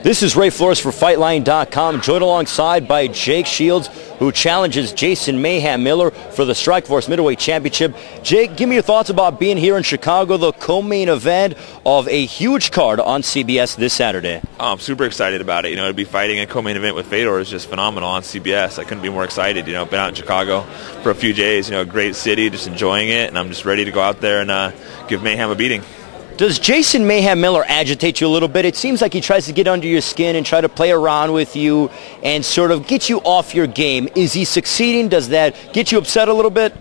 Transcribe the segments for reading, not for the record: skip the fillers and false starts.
This is Ray Flores for FightLine.com, joined alongside by Jake Shields, who challenges Jason Mayhem Miller for the Strikeforce Middleweight Championship. Jake, give me your thoughts about being here in Chicago, the co-main event of a huge card on CBS this Saturday. Oh, I'm super excited about it. To be fighting a co-main event with Fedor is just phenomenal on CBS. I couldn't be more excited. Been out in Chicago for a few days. A great city, just enjoying it, and I'm just ready to go out there and give Mayhem a beating. Does Jason Mayhem Miller agitate you a little bit? It seems like he tries to get under your skin and try to play around with you and sort of get you off your game. Is he succeeding? Does that get you upset a little bit?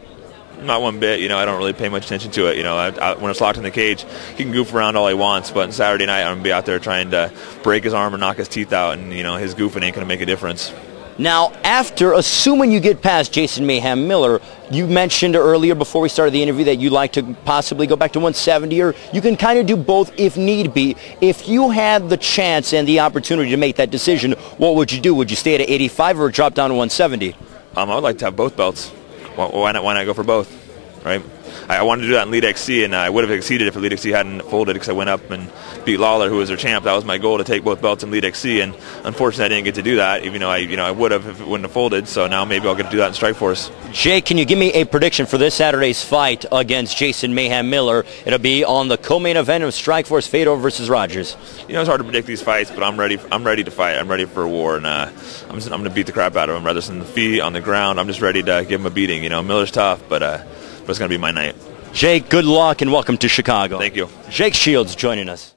Not one bit. I don't really pay much attention to it. When it's locked in the cage, he can goof around all he wants, but on Saturday night I'm going to be out there trying to break his arm or knock his teeth out, and his goofing ain't going to make a difference. Now, assuming you get past Jason Mayhem Miller, you mentioned earlier before we started the interview that you'd like to possibly go back to 170, or you can kind of do both if need be. If you had the chance and the opportunity to make that decision, what would you do? Would you stay at 85 or drop down to 170? I would like to have both belts. Why not go for both, right? I wanted to do that in Elite XC, and I would have exceeded if Elite XC hadn't folded, because I went up and beat Lawler, who was their champ. That was my goal, to take both belts in Elite XC, and unfortunately I didn't get to do that, even though I would have if it wouldn't have folded. So now maybe I'll get to do that in Strikeforce. Jake, can you give me a prediction for this Saturday's fight against Jason Mayhem Miller? It'll be on the co-main event of Strikeforce, Fedor versus Rogers. It's hard to predict these fights, but I'm ready to fight. I'm ready for a war, and I'm going to beat the crap out of him, whether it's on the feet, on the ground. I'm just ready to give him a beating. Miller's tough, but it's going to be my night. Jake, good luck and welcome to Chicago. Thank you. Jake Shields joining us.